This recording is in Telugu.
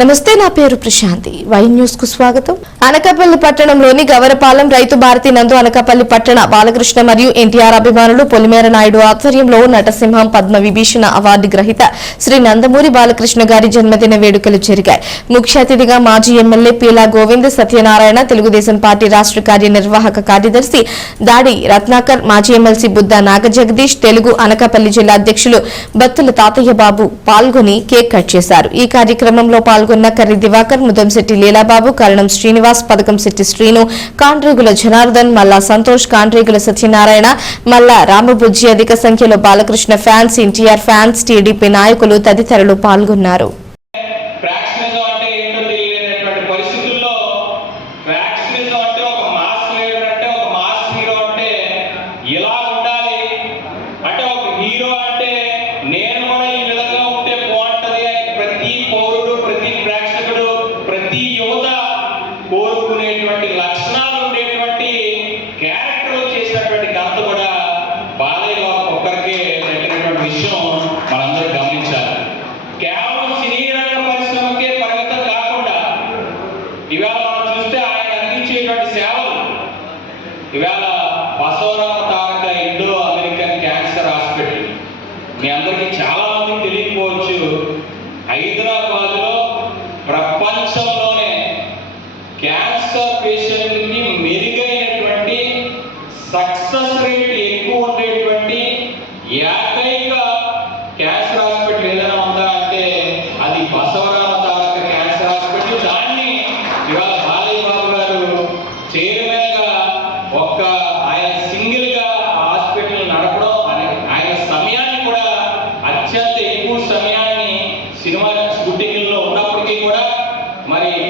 నమస్తే నా పేరు ప్రశాంతి. వై న్యూస్కు స్వాగతం. అనకాపల్లి పట్టణంలోని గవరపాలెం రైతు భారతి నందు అనకాపల్లి పట్టణ బాలకృష్ణ మరియు ఎన్టీఆర్ అభిమానులు పొలిమేర నాయుడు ఆధ్వర్యంలో నటసింహం పద్మ విభీషణ అవార్డు గ్రహీత శ్రీ నందమూరి బాలకృష్ణ గారి జన్మదిన వేడుకలు జరిగాయి. ముఖ్య అతిథిగా మాజీ ఎమ్మెల్యే పీలా గోవింద్ సత్యనారాయణ తెలుగుదేశం పార్టీ రాష్ట్ర కార్యనిర్వాహక కార్యదర్శి దాడి రత్నాకర్ మాజీ ఎమ్మెల్సీ బుద్ధ నాగజగదీష్ తెలుగు అనకాపల్లి జిల్లా అధ్యక్షులు బత్తుల తాతయ్య బాబు పాల్గొని కేక్ కట్ చేశారు. ఈ కార్యక్రమంలో పాల్గొన్న కర్రి దివాకర్ ముదంశెట్టి లీలాబాబు కరణం శ్రీనివాస్ పదకంశెట్టి శ్రీను కాండ్రేగుల జనార్దన్ మల్లా సంతోష్ కాండ్రీగుల సత్యనారాయణ మల్లా రామబుజ్జి అధిక సంఖ్యలో Balakrishna fans NTR fans TDP నాయకులు తదితరులు పాల్గొన్నారు. ఇలా ఉండాలి? అంటే ఒక హీరో అంటే నేను కూడా ఉండేటువంటి లక్షణాలు ఉండేటువంటి క్యారెక్టర్లు చేసినటువంటి ఘనత కూడా బాలయ్య బాబు ఒక్కరికే పెట్టినటువంటి విషయం మనందరూ గమనించాలి. కేవలం సినీ రంగ పరిశ్రమకే పరిమితం కాకుండా ఇవాళ మనం చూస్తే ఆయన అందించేటువంటి సేవలు ఇవాళ Basavarama Taraka Indo American cancer hospital. మీ అందరికీ చాలా మందికి తెలియకపోవచ్చు. హైదరాబాద్ మరి